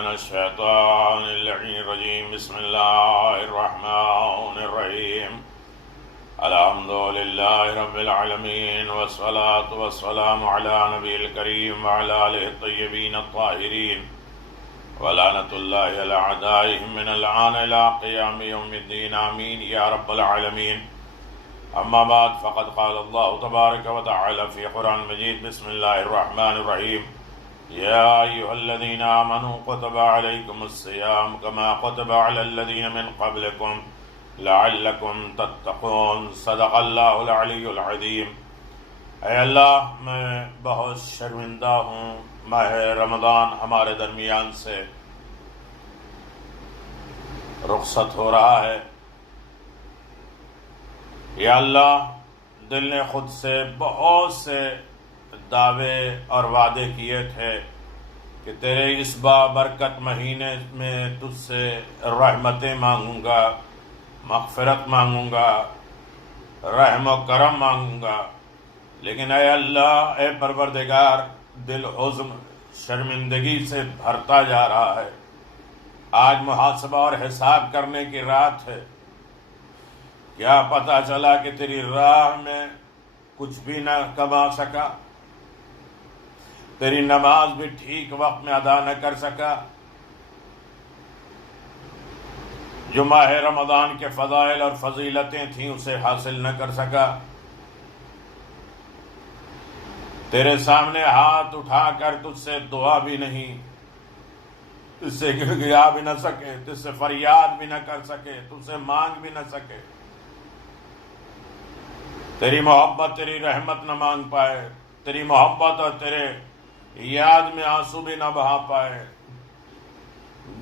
من الشيطان اللعين الرجيم. بسم الله الرحمن الرحيم. الحمد لله رب العالمين، والصلاة والسلام على نبي الكريم وعلى آله الطيبين الطاهرين، ولعنة الله على أعدائهم من الآن إلى قيام يوم الدين. آمين يا رب العالمين. أما بعد، فقد قال الله تبارك وتعالى في قرآن المجيد. بسم الله الرحمن الرحيم. يا أيها الذين آمنوا كتب عليكم الصيام كما كتب على الذين من قبلكم لعلكم تتقون. صدق اللہ العلی العظیم. اے اللہ، میں بہت شرمندہ ہوں، ماہ رمضان ہمارے درمیان سے رخصت ہو رہا ہے. یا اللہ، دل نے خود سے بہت سے دعوے اور وعدے کیے تھے کہ تیرے اس بابرکت مہینے میں تجھ سے رحمتیں مانگوں گا، مغفرت مانگوں گا، رحم و کرم مانگوں گا. لیکن اے اللہ، اے پروردگار، دل حزن شرمندگی سے بھرتا جا رہا ہے. آج محاسبہ اور حساب کرنے کی رات ہے. کیا پتہ چلا کہ تیری راہ میں کچھ بھی نہ کما سکا، تیری نماز بھی ٹھیک وقت میں ادا نہ کر سکا، جو ماہ رمضان کے فضائل اور فضیلتیں تھیں اسے حاصل نہ کر سکا. تیرے سامنے ہاتھ اٹھا کر تجھ سے دعا بھی نہیں، تجھ سے گڑگڑا بھی نہ سکے، تجھ سے فریاد بھی نہ کر سکے، تجھ سے مانگ بھی نہ سکے. تیری محبت، تیری رحمت نہ مانگ پائے، تیری محبت اور تیرے یاد میں آنسو بھی نہ بہا پائے.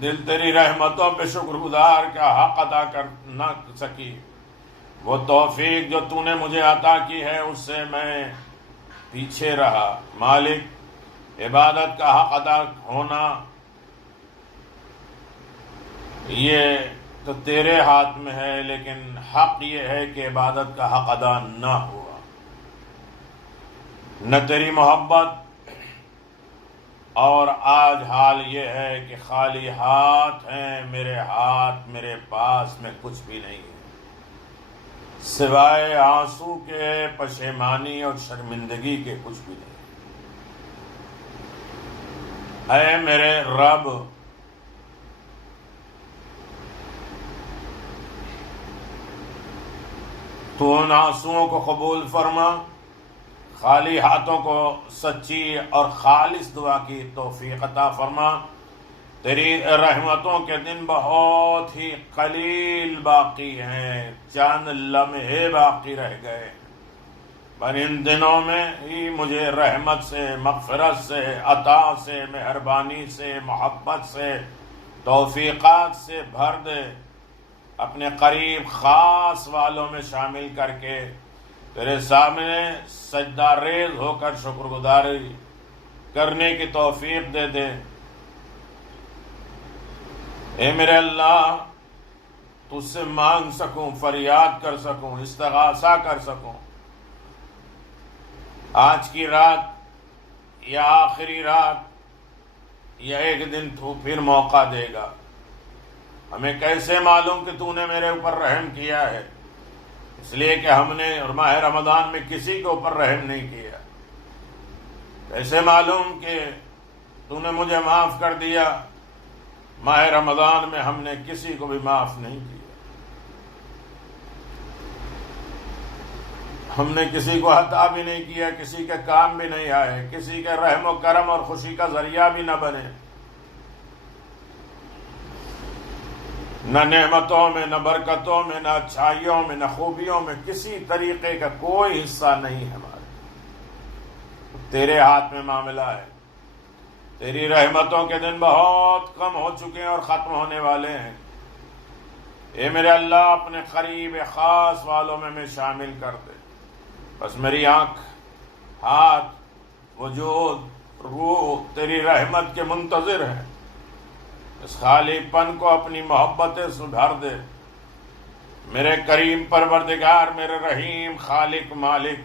دل تیری رحمتوں پہ شکر گزار کا حق ادا کر نہ سکی. وہ توفیق جو تو نے مجھے عطا کی ہے اس سے میں پیچھے رہا. مالک، عبادت کا حق ادا ہونا یہ تو تیرے ہاتھ میں ہے، لیکن حق یہ ہے کہ عبادت کا حق ادا نہ ہوا. نہ تیری محبت، اور آج حال یہ ہے کہ خالی ہاتھ ہیں میرے ہاتھ، میرے پاس میں کچھ بھی نہیں ہے سوائے آنسو کے، پشیمانی اور شرمندگی کے کچھ بھی نہیں. اے میرے رب، تو ان آنسوؤں کو قبول فرما، خالی ہاتھوں کو سچی اور خالص دعا کی توفیق عطا فرما. تیری رحمتوں کے دن بہت ہی قلیل باقی ہیں، چند لمحے باقی رہ گئے، پر ان دنوں میں ہی مجھے رحمت سے، مغفرت سے، عطا سے، مہربانی سے، محبت سے، توفیقات سے بھر دے. اپنے قریب خاص والوں میں شامل کر کے تیرے سامنے سجدہ ریز ہو کر شکر گزاری کرنے کی توفیق دے دے. اے میرے اللہ، تجھ سے مانگ سکوں، فریاد کر سکوں، استغاثہ کر سکوں. آج کی رات یا آخری رات یا ایک دن تو پھر موقع دے گا. ہمیں کیسے معلوم کہ تو نے میرے اوپر رحم کیا ہے؟ اس لیے کہ ہم نے ماہ رمضان میں کسی کے اوپر رحم نہیں کیا. کیسے معلوم کہ تو نے مجھے معاف کر دیا؟ ماہ رمضان میں ہم نے کسی کو بھی معاف نہیں کیا. ہم نے کسی کو عطا بھی نہیں کیا، کسی کے کام بھی نہیں آئے، کسی کے رحم و کرم اور خوشی کا ذریعہ بھی نہ بنے. نہ نعمتوں میں، نہ برکتوں میں، نہ اچھائیوں میں، نہ خوبیوں میں کسی طریقے کا کوئی حصہ نہیں ہمارے. تیرے ہاتھ میں معاملہ ہے. تیری رحمتوں کے دن بہت کم ہو چکے ہیں اور ختم ہونے والے ہیں. اے میرے اللہ، اپنے قریب خاص والوں میں شامل کر دے. بس میری آنکھ، ہاتھ، وجود، روح تیری رحمت کے منتظر ہے. اس خالی پن کو اپنی محبتیں سے بھر دے. میرے کریم پروردگار، میرے رحیم خالق مالک،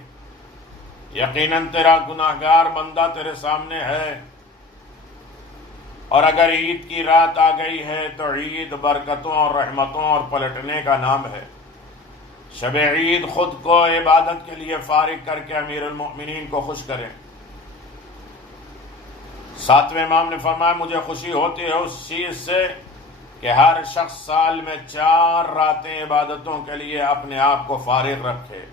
یقیناً تیرا گناہگار بندہ تیرے سامنے ہے اور اگر عید کی رات آ گئی ہے تو عید برکتوں اور رحمتوں اور پلٹنے کا نام ہے۔ شب عید خود کو عبادت کے لیے فارغ کر کے امیر المؤمنین کو خوش کریں۔ ساتویں امام نے فرمایا مجھے خوشی ہوتی ہے اس چیز سے کہ ہر شخص سال میں 4 راتیں عبادتوں کے لیے اپنے آپ کو فارغ رکھے۔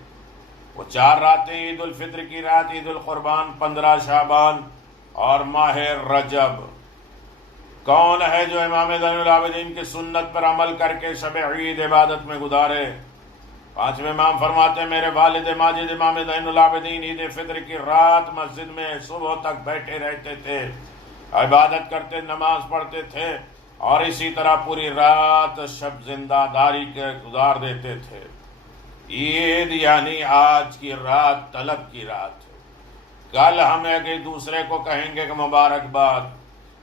وہ 4 راتیں عید الفطر کی رات، عید القربان، 15 شعبان اور ماہ رجب۔ کون ہے جو امام زین العابدین کی سنت پر عمل کر کے شب عید عبادت میں گزارے؟ 5ویں امام فرماتے ہیں میرے والد ماجد امام زین العابدین عید فطر کی رات مسجد میں صبح تک بیٹھے رہتے تھے، عبادت کرتے، نماز پڑھتے تھے، اور اسی طرح پوری رات شب زندہ داری کے گزار دیتے تھے۔ عید یعنی آج کی رات طلب کی رات ہے۔ کل ہم ایک دوسرے کو کہیں گے کہ مبارکباد،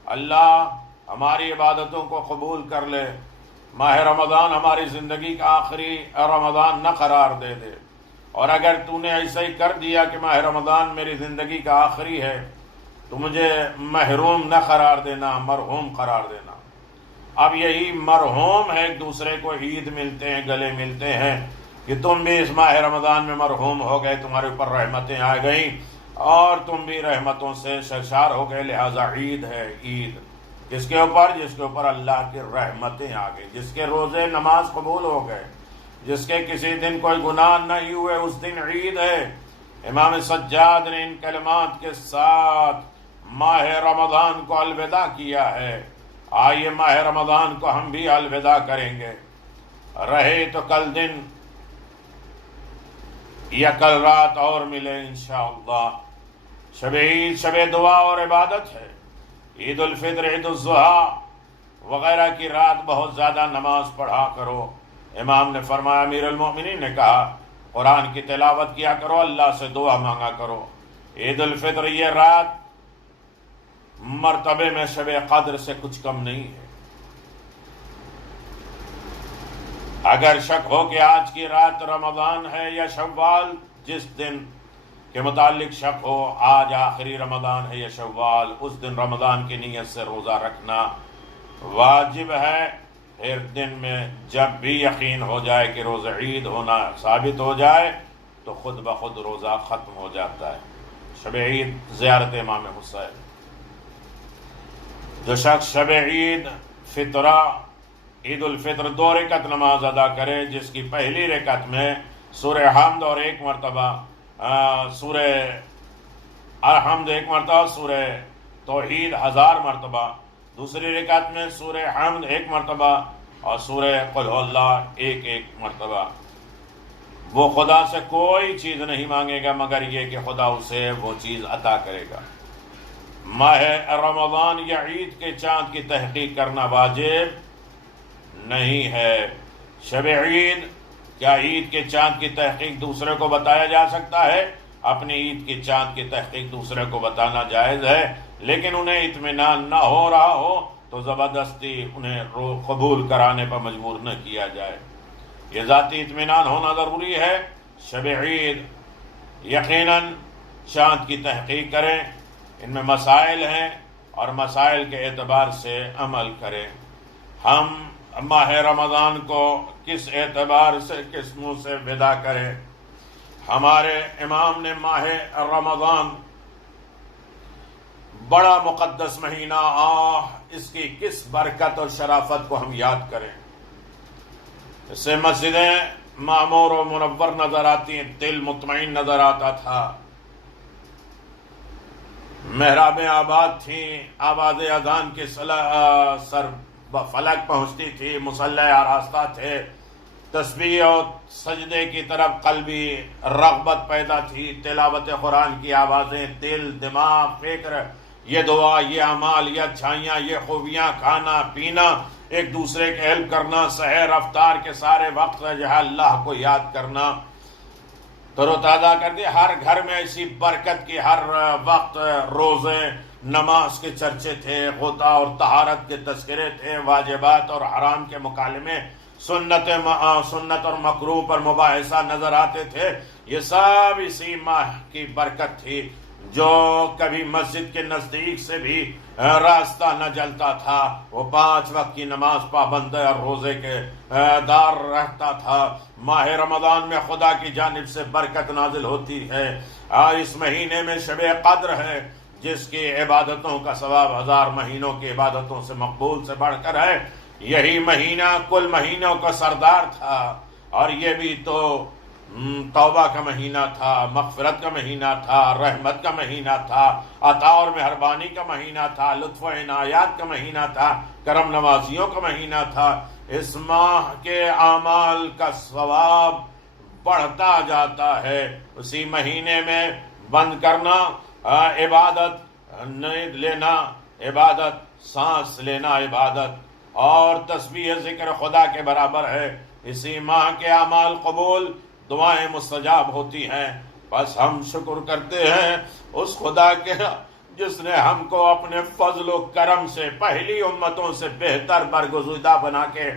اللہ ہماری عبادتوں کو قبول کر لے، ماہ رمضان ہماری زندگی کا آخری رمضان نہ قرار دے دے، اور اگر تو نے ایسا ہی کر دیا کہ ماہ رمضان میری زندگی کا آخری ہے تو مجھے محروم نہ قرار دینا، مرحوم قرار دینا۔ اب یہی مرحوم ہے، ایک دوسرے کو عید ملتے ہیں، گلے ملتے ہیں کہ تم بھی اس ماہ رمضان میں مرحوم ہو گئے، تمہارے اوپر رحمتیں آ گئیں اور تم بھی رحمتوں سے سرشار ہو گئے، لہذا عید ہے۔ عید کس کے اوپر؟ جس کے اوپر اللہ کی رحمتیں آ گئی، جس کے روزے نماز قبول ہو گئے، جس کے کسی دن کوئی گناہ نہیں ہوئے، اس دن عید ہے۔ امام سجاد نے ان کلمات کے ساتھ ماہ رمضان کو الوداع کیا ہے۔ آئیے ماہ رمضان کو ہم بھی الوداع کریں گے، رہے تو کل دن یا کل رات اور ملے انشاءاللہ۔ شب عید شب دعا اور عبادت ہے۔ عید الفطر، عید الاضحیٰ وغیرہ کی رات بہت زیادہ نماز پڑھا کرو۔ امام نے فرمایا، امیر المؤمنین نے کہا قرآن کی تلاوت کیا کرو، اللہ سے دعا مانگا کرو۔ عید الفطر یہ رات مرتبے میں شب قدر سے کچھ کم نہیں ہے۔ اگر شک ہو کہ آج کی رات رمضان ہے یا شوال، جس دن کے متعلق شک ہو آج آخری رمضان ہے یا شوال، اس دن رمضان کی نیت سے روزہ رکھنا واجب ہے۔ پھر دن میں جب بھی یقین ہو جائے کہ روزہ عید ہونا ثابت ہو جائے تو خود بخود روزہ ختم ہو جاتا ہے۔ شب عید زیارت امام حسین۔ جو شخص شب عید فطرہ عید الفطر 2 رکعت نماز ادا کرے، جس کی پہلی رکعت میں سورہ حمد اور 1 مرتبہ سورہ الحمد 1 مرتبہ، سورہ توحید 1000 مرتبہ، دوسری رکعت میں سورہ حمد 1 مرتبہ اور سورہ قل هو اللہ 1 مرتبہ، وہ خدا سے کوئی چیز نہیں مانگے گا مگر یہ کہ خدا اسے وہ چیز عطا کرے گا۔ ماہ رمضان یا عید کے چاند کی تحقیق کرنا واجب نہیں ہے۔ شب عید، کیا عید کے چاند کی تحقیق دوسرے کو بتایا جا سکتا ہے؟ اپنی عید کے چاند کی تحقیق دوسرے کو بتانا جائز ہے، لیکن انہیں اطمینان نہ ہو رہا ہو تو زبردستی انہیں قبول کرانے پر مجبور نہ کیا جائے۔ یہ ذاتی اطمینان ہونا ضروری ہے۔ شب عید یقیناً چاند کی تحقیق کریں، ان میں مسائل ہیں اور مسائل کے اعتبار سے عمل کریں۔ ہم ماہ رمضان کو کس اعتبار سے، کس منہ سے ودا کریں؟ ہمارے امام نے ماہ رمضان بڑا مقدس مہینہ، اس کی کس برکت اور شرافت کو ہم یاد کریں۔ اس سے مسجدیں معمور و منور نظر آتی ہیں، دل مطمئن نظر آتا تھا، محرابیں آباد تھیں، آواز اذان کے سر فلک پہنچتی تھی، مصلی آراستہ تھے، تسبیح اور سجدے کی طرف قلبی رغبت پیدا تھی، تلاوت قرآن کی آوازیں، دل، دماغ، فکر، یہ دعا، یہ اعمال، یہ اچھائیاں، یہ خوبیاں، کھانا پینا، ایک دوسرے کے ہیلپ کرنا، سحر افطار کے سارے وقت جو ہے اللہ کو یاد کرنا، تر و تازہ کر دیا۔ ہر گھر میں ایسی برکت کی ہر وقت روزے، نماز کے چرچے تھے، غطا اور طہارت کے تذکرے تھے، واجبات اور حرام کے مکالمے، سنت اور مکروہ پر مباحثہ نظر آتے تھے۔ یہ سب اسی ماہ کی برکت تھی جو کبھی مسجد کے نزدیک سے بھی راستہ نہ جلتا تھا، وہ 5 وقت کی نماز پابند اور روزے کے دار رہتا تھا۔ ماہ رمضان میں خدا کی جانب سے برکت نازل ہوتی ہے، اور اس مہینے میں شب قدر ہے جس کی عبادتوں کا ثواب 1000 مہینوں کی عبادتوں سے مقبول سے بڑھ کر ہے۔ یہی مہینہ کل مہینوں کا سردار تھا، اور یہ بھی تو توبہ کا مہینہ تھا، مغفرت کا مہینہ تھا، رحمت کا مہینہ تھا، عطا اور مہربانی کا مہینہ تھا، لطف و عنایات کا مہینہ تھا، کرم نوازیوں کا مہینہ تھا۔ اس ماہ کے اعمال کا ثواب بڑھتا جاتا ہے۔ اسی مہینے میں بند کرنا عبادت، نیند لینا عبادت، سانس لینا عبادت، اور تسبیح ذکر خدا کے برابر ہے۔ اسی ماہ کے اعمال قبول، دعائیں مستجاب ہوتی ہیں۔ بس ہم شکر کرتے ہیں اس خدا کے جس نے ہم کو اپنے فضل و کرم سے پہلی امتوں سے بہتر برگزیدہ بنا کے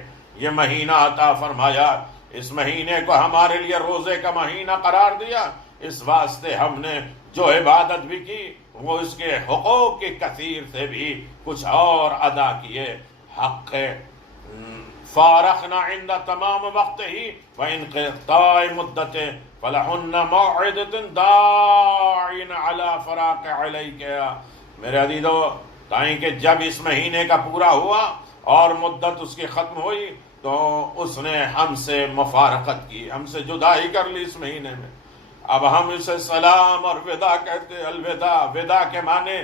یہ مہینہ عطا فرمایا۔ اس مہینے کو ہمارے لیے روزے کا مہینہ قرار دیا، اس واسطے ہم نے جو عبادت بھی کی وہ اس کے حقوق کی کثیر سے بھی کچھ اور ادا کیے۔ حق فارخنا عند تمام وقت ہی وانقضاء مدت فلہن موعدۃ داعٍ علی فراق علیک۔ میرے عزیزو، تائیں کہ جب اس مہینے کا پورا ہوا اور مدت اس کی ختم ہوئی تو اس نے ہم سے مفارقت کی، ہم سے جدائی کر لی اس مہینے میں۔ اب ہم اسے سلام اور وداع کہتے ہیں۔ الوداع، وداع کے معنی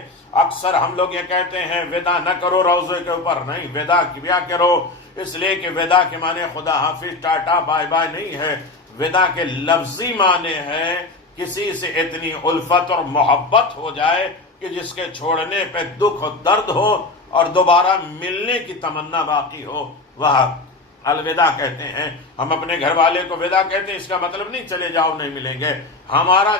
اکثر ہم لوگ یہ کہتے ہیں وداع نہ کرو روزے کے اوپر، نہیں، وداع کیا کرو، اس لیے کہ وداع کے معنی خدا حافظ، ٹاٹا، بائے بائے نہیں ہے۔ وداع کے لفظی معنی ہے کسی سے اتنی الفت اور محبت ہو جائے کہ جس کے چھوڑنے پہ دکھ و درد ہو اور دوبارہ ملنے کی تمنا باقی ہو، وہ الوداع کہتے ہیں۔ ہم اپنے گھر والے کو وداع کہتے ہیں، اس کا مطلب نہیں چلے جاؤ نہیں ملیں گے۔ ہمارا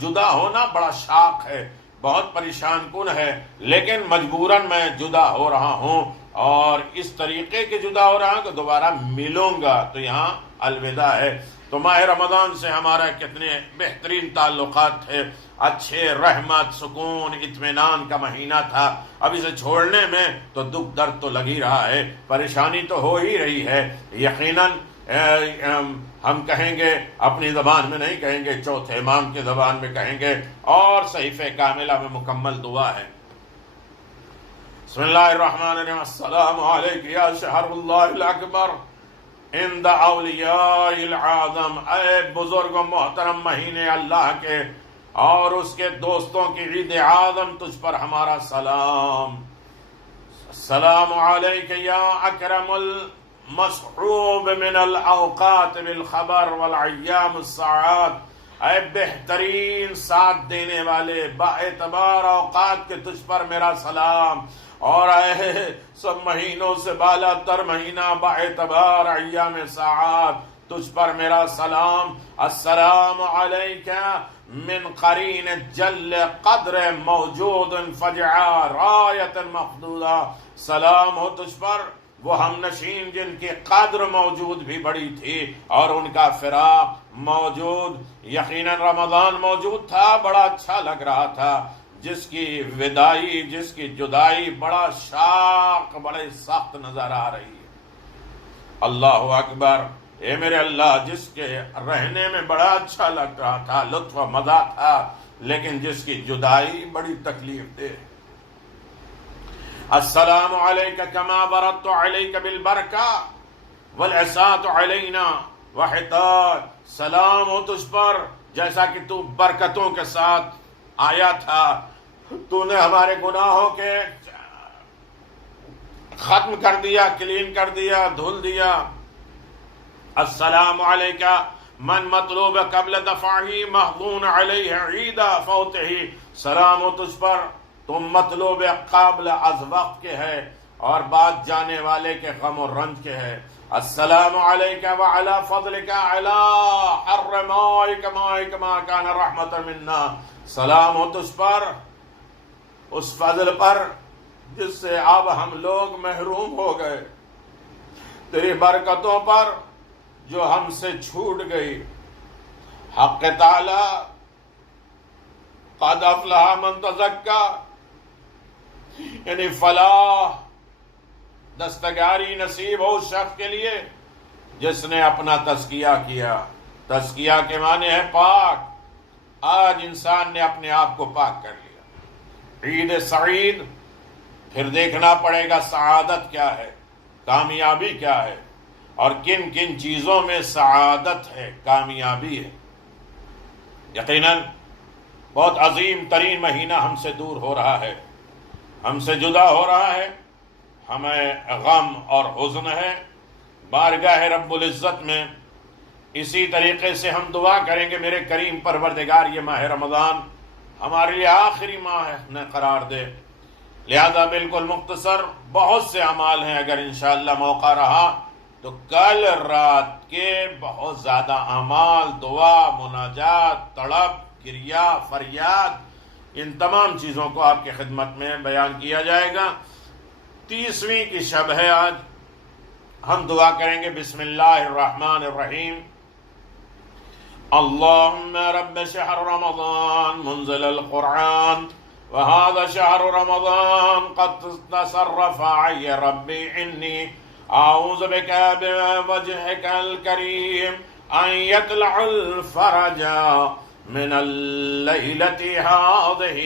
جدا ہونا بڑا شاق ہے، بہت پریشان کن ہے، لیکن مجبوراً میں جدا ہو رہا ہوں، اور اس طریقے کے جدا ہو رہا ہوں کہ دوبارہ ملوں گا، تو یہاں الوداع ہے۔ تو ماہ رمضان سے ہمارا کتنے بہترین تعلقات تھے، اچھے، رحمت، سکون، اطمینان کا مہینہ تھا۔ اب اسے چھوڑنے میں تو دکھ درد تو لگ ہی رہا ہے، پریشانی تو ہو ہی رہی ہے۔ یقیناً ہم کہیں گے، اپنی زبان میں نہیں کہیں گے، چوتھے امام کی زبان میں کہیں گے، اور صحیفہ کاملہ میں مکمل دعا ہے۔ بسم اللہ الرحمن الرحیم، السلام علیک یا شہر اللہ الاکبر عند اولیاء العظم۔ اے بزرگ و محترم مہینے اللہ کے اور اس کے دوستوں کی عید اعظم، تجھ پر ہمارا سلام۔ السلام علیک یا اکرم المصحوب من الاوقات بالخبر والایام الساعات۔ اے بہترین ساتھ دینے والے با اعتبار اوقات کے تجھ پر میرا سلام، اور اے سب مہینوں سے بالا تر مہینہ با اعتبار ایام ساعات تجھ پر میرا سلام۔ السلام علیکہ من قرین جل قدر موجود فجعہ رایت مخدودہ۔ سلام ہو تجھ پر وہ ہم نشین جن کی قدر موجود بھی بڑی تھی اور ان کا فراق موجود۔ یقیناً رمضان موجود تھا، بڑا اچھا لگ رہا تھا، جس کی وداعی، جس کی جدائی بڑا شاق، بڑے سخت نظر آ رہی ہے۔ اللہ اکبر، اے میرے اللہ، جس کے رہنے میں بڑا اچھا لگ رہا تھا، لطف و مزہ تھا، لیکن جس کی جدائی بڑی تکلیف دہ۔ السلام علیک کما بردت علیک بالبرکہ والعصاۃ علینا وحطاء۔ سلام ہو تجھ پر جیسا کہ تو برکتوں کے ساتھ آیا تھا، تو نے ہمارے گناہوں کے ختم کر دیا، کلین کر دیا، دھل دیا۔ السلام علیکہ من مطلوب قبل دفعہ محضون علیہ عید فوتہ۔ سلام ہو تجھ پر، تم مطلوب قابل از وقت کے ہے اور بات جانے والے کے غم و رنج کے ہے۔ السلام علیکہ وعلی فضلکہ علی حر مائک مائک ما کان رحمت منا۔ سلام ہو تجھ پر، اس فضل پر جس سے اب ہم لوگ محروم ہو گئے، تیری برکتوں پر جو ہم سے چھوٹ گئی۔ حق تعالی قد افلح من تزکا، یعنی فلاح دستگاری نصیب ہو اس شخص کے لیے جس نے اپنا تزکیہ کیا. تزکیہ کے معنی ہے پاک. آج انسان نے اپنے آپ کو پاک کر لیا. عید سعید، پھر دیکھنا پڑے گا سعادت کیا ہے، کامیابی کیا ہے، اور کن کن چیزوں میں سعادت ہے، کامیابی ہے. یقیناً بہت عظیم ترین مہینہ ہم سے دور ہو رہا ہے، ہم سے جدا ہو رہا ہے. ہمیں غم اور حزن ہے. بارگاہ رب العزت میں اسی طریقے سے ہم دعا کریں گے میرے کریم پروردگار یہ ماہ رمضان ہمارے لیے آخری ماہ نے قرار دے. لہذا بالکل مختصر بہت سے اعمال ہیں، اگر انشاءاللہ موقع رہا تو کل رات کے بہت زیادہ اعمال، دعا، مناجات، تڑپ، گریہ، فریاد، ان تمام چیزوں کو آپ کی خدمت میں بیان کیا جائے گا. 30ویں کی شب ہے آج. ہم دعا کریں گے بسم اللہ الرحمن الرحیم. اللهم رب شهر رمضان منزل القرآن وهذا شهر رمضان قد تصرف عي ربي إني أعوذ بك بوجهك الكريم أن يطلع الفرج من الليلة هذه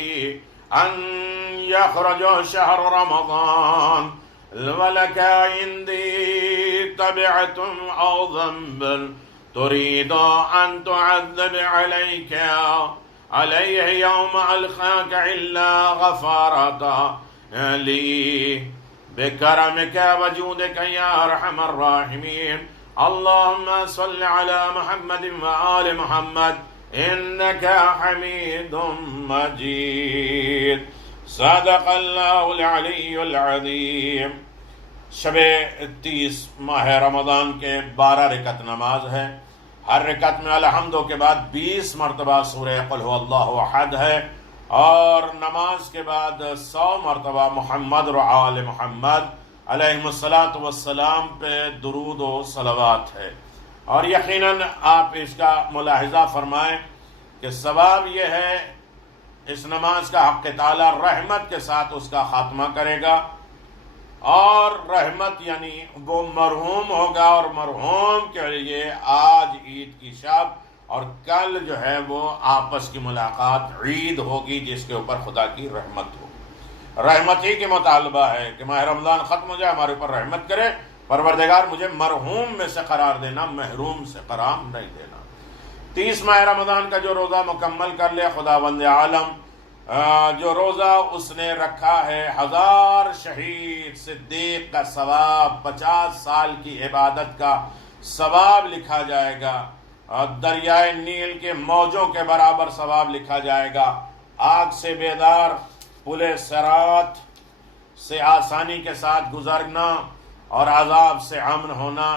أن يخرج شهر رمضان ولك عندي تبعة أو ذنب تريد أن تعذب عليه يوم ألقاك إلا غفارة لي بكرمك وجودك يا أرحم الراحمين. اللهم صل على محمد وآل محمد إنك حميد مجيد. صدق الله العلي العظيم. شب 30 ماہ رمضان کے 12 رکعت نماز ہے. ہر رکعت میں الحمدو کے بعد 20 مرتبہ سورہ قل هو اللہ احد ہے، اور نماز کے بعد 100 مرتبہ محمد و آل محمد علیہ الصلاۃ والسلام پہ درود و صلوات ہے. اور یقیناً آپ اس کا ملاحظہ فرمائیں کہ ثواب یہ ہے اس نماز کا حق تعالی رحمت کے ساتھ اس کا خاتمہ کرے گا، اور رحمت یعنی وہ مرحوم ہوگا، اور مرحوم کے لیے آج عید کی شب اور کل جو ہے وہ آپس کی ملاقات عید ہوگی جس کے اوپر خدا کی رحمت ہوگی. رحمت ہی کی مطالبہ ہے کہ ماہ رمضان ختم ہو جائے، ہمارے اوپر رحمت کرے. پروردگار مجھے مرحوم میں سے قرار دینا، محروم سے قرار نہیں دینا. 30 ماہ رمضان کا جو روزہ مکمل کر لے، خداوند عالم جو روزہ اس نے رکھا ہے 1000 شہید صدیق کا ثواب، 50 سال کی عبادت کا ثواب لکھا جائے گا، اور دریائے نیل کے موجوں کے برابر ثواب لکھا جائے گا. آگ سے بیدار، پل صراط سے آسانی کے ساتھ گزرنا اور عذاب سے امن ہونا،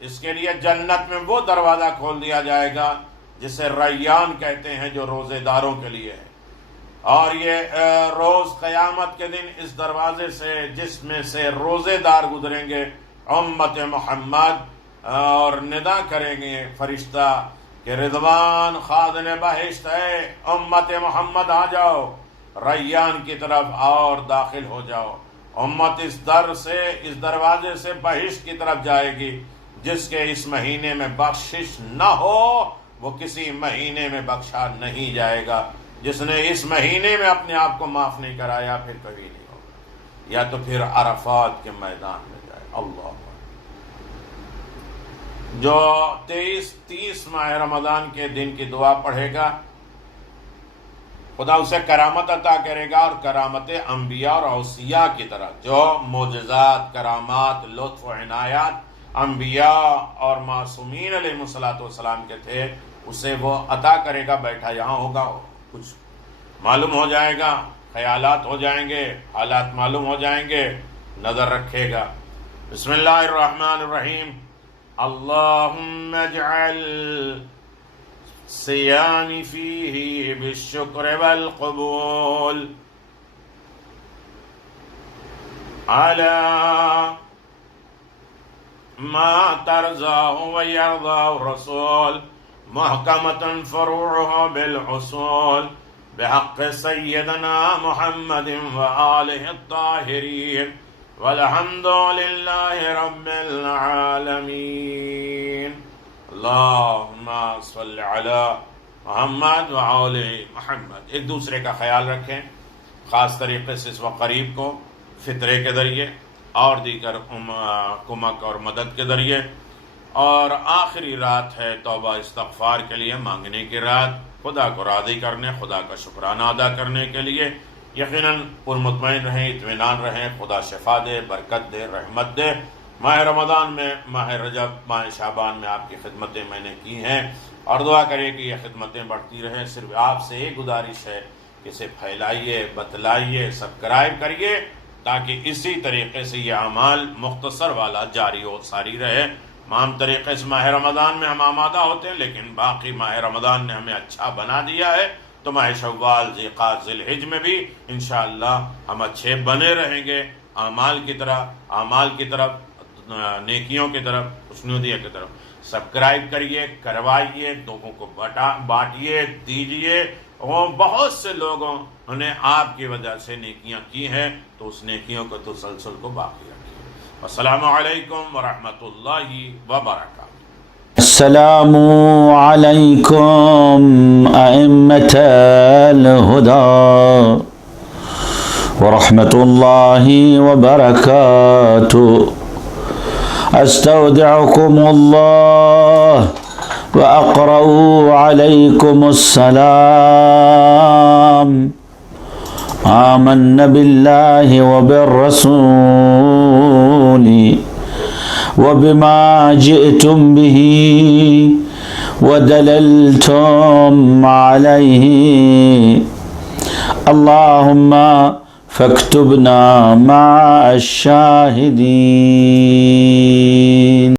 اس کے لیے جنت میں وہ دروازہ کھول دیا جائے گا جسے ریان کہتے ہیں، جو روزے داروں کے لیے ہے. اور یہ روز قیامت کے دن اس دروازے سے جس میں سے روزے دار گزریں گے امت محمد، اور ندا کریں گے فرشتہ کہ رضوان خازن بہشت ہے، امت محمد آ جاؤ، ریان کی طرف اور داخل ہو جاؤ. امت اس دروازے سے بہشت کی طرف جائے گی. جس کے اس مہینے میں بخشش نہ ہو وہ کسی مہینے میں بخشا نہیں جائے گا. جس نے اس مہینے میں اپنے آپ کو معاف نہیں کرایا پھر کبھی نہیں ہوگا، یا تو پھر عرفات کے میدان میں جائے. اللہ جو 30 ماہ رمضان کے دن کی دعا پڑھے گا خدا اسے کرامت عطا کرے گا، اور کرامت انبیاء اور اوصیاء کی طرح جو معجزات، کرامات، لطف و عنایات انبیاء اور معصومین علیہ الصلوۃ والسلام کے تھے اسے وہ عطا کرے گا. بیٹھا یہاں ہوگا، کچھ معلوم ہو جائے گا، خیالات ہو جائیں گے، حالات معلوم ہو جائیں گے، نظر رکھے گا. بسم اللہ الرحمن الرحیم. اللہم اجعل صیامی فیہ بالشکر والقبول علی ما ترضاہ ویرضاہ الرسول محکمة فروعها بالحصول بحق سیدنا محمد وآلہ الطاہرین والحمد للہ رب العالمین۔ اللہم صل علی محمد وآل محمد۔ ایک دوسرے کا خیال رکھیں، خاص طریقے سے اس وقت قریب کو فطرے کے ذریعے اور دیگر کمک اور مدد کے ذریعے، اور آخری رات ہے توبہ استغفار کے لیے مانگنے کی رات، خدا کو راضی کرنے، خدا کا شکرانہ ادا کرنے کے لیے یقیناً پرمطمئن رہیں، اطمینان رہیں، خدا شفا دے، برکت دے، رحمت دے۔ ماہ رمضان میں، ماہ رجب، ماہ شعبان میں آپ کی خدمتیں میں نے کی ہیں، اور دعا کریں کہ یہ خدمتیں بڑھتی رہیں۔ صرف آپ سے ایک گزارش ہے کہ اسے پھیلائیے، بتلائیے، سبسکرائب کریے، تاکہ اسی طریقے سے یہ اعمال مختصر والا جاری و ساری رہے۔ عام طریقے سے ماہ رمضان میں ہم آمادہ ہوتے ہیں، لیکن باقی ماہ رمضان نے ہمیں اچھا بنا دیا ہے، تو ماہ شوال، ذیقعد، ذوالحج میں بھی انشاءاللہ ہم اچھے بنے رہیں گے، اعمال کی طرف، نیکیوں کی طرف، خوشنودیوں کی طرف۔ سبسکرائب کریے، کروائیے، لوگوں کو بانٹیے، دیجیے۔ وہ بہت سے لوگوں نے آپ کی وجہ سے نیکیاں کی ہیں، تو اس نیکیوں کو تسلسل کو باقی رکھیے۔ السلام علیکم ورحمۃ اللہ وبرکاتہ۔ السلام علیکم ائمة الہدی ورحمۃ اللہ وبرکاتہ۔ استودعكم الله وأقرأ عليكم السلام۔ آمنا بالله وبالرسول وبما جئتم به ودللتم عليه، اللهم فاكتبنا مع الشاهدين۔